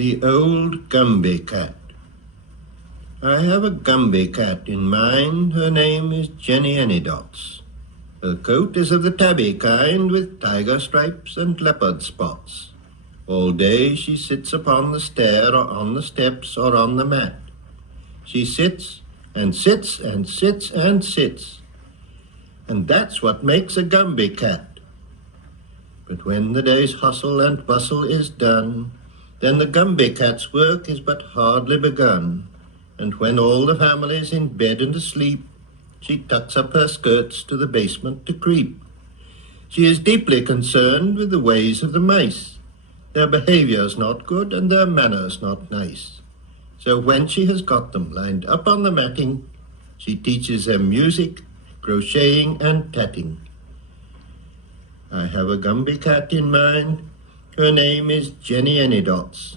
The Old Gumbie Cat. I have a Gumbie cat in mind, her name is Jenny Anydots. Her coat is of the tabby kind, with tiger stripes and leopard spots. All day she sits upon the stair, or on the steps, or on the mat. She sits and sits and sits and sits, and that's what makes a Gumbie cat. But when the day's hustle and bustle is done, then the Gumbie cat's work is but hardly begun. And when all the family's in bed and asleep, she tucks up her skirts to the basement to creep. She is deeply concerned with the ways of the mice. Their behaviour's not good and their manners not nice. So when she has got them lined up on the matting, she teaches them music, crocheting and tatting. I have a Gumbie cat in mind. Her name is Jenny Anydots.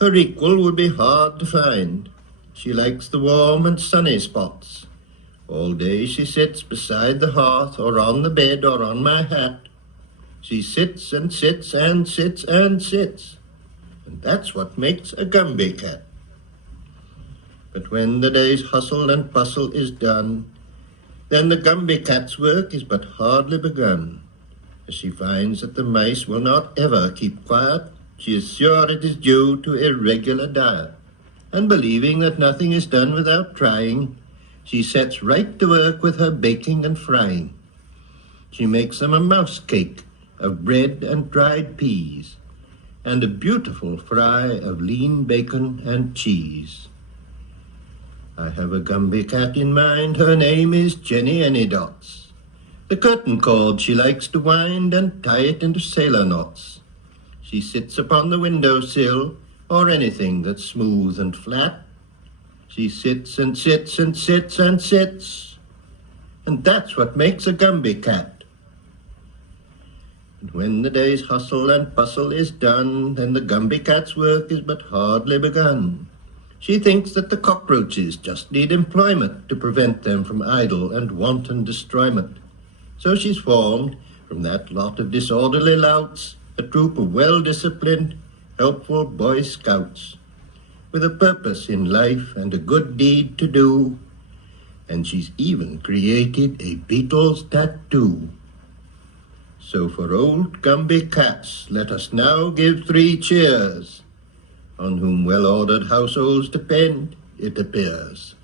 Her equal would be hard to find. She likes the warm and sunny spots. All day she sits beside the hearth, or on the bed, or on my hat. She sits and sits and sits and sits, and that's what makes a Gumbie cat. But when the day's hustle and bustle is done, then the Gumbie cat's work is but hardly begun. As she finds that the mice will not ever keep quiet, she is sure it is due to irregular diet. And believing that nothing is done without trying, she sets right to work with her baking and frying. She makes them a mouse cake of bread and dried peas, and a beautiful fry of lean bacon and cheese. I have a Gumbie cat in mind, her name is Jenny Anydots. The curtain cord she likes to wind and tie it into sailor knots. She sits upon the window sill, or anything that's smooth and flat. She sits and sits and sits and sits, and that's what makes a Gumbie cat. And when the day's hustle and bustle is done, then the Gumbie cat's work is but hardly begun. She thinks that the cockroaches just need employment to prevent them from idle and wanton destroyment. So she's formed, from that lot of disorderly louts, a troop of well-disciplined, helpful Boy Scouts, with a purpose in life and a good deed to do, and she's even created a beetle's tattoo. So for old Gumbie cats, let us now give 3 cheers, on whom well-ordered households depend, it appears.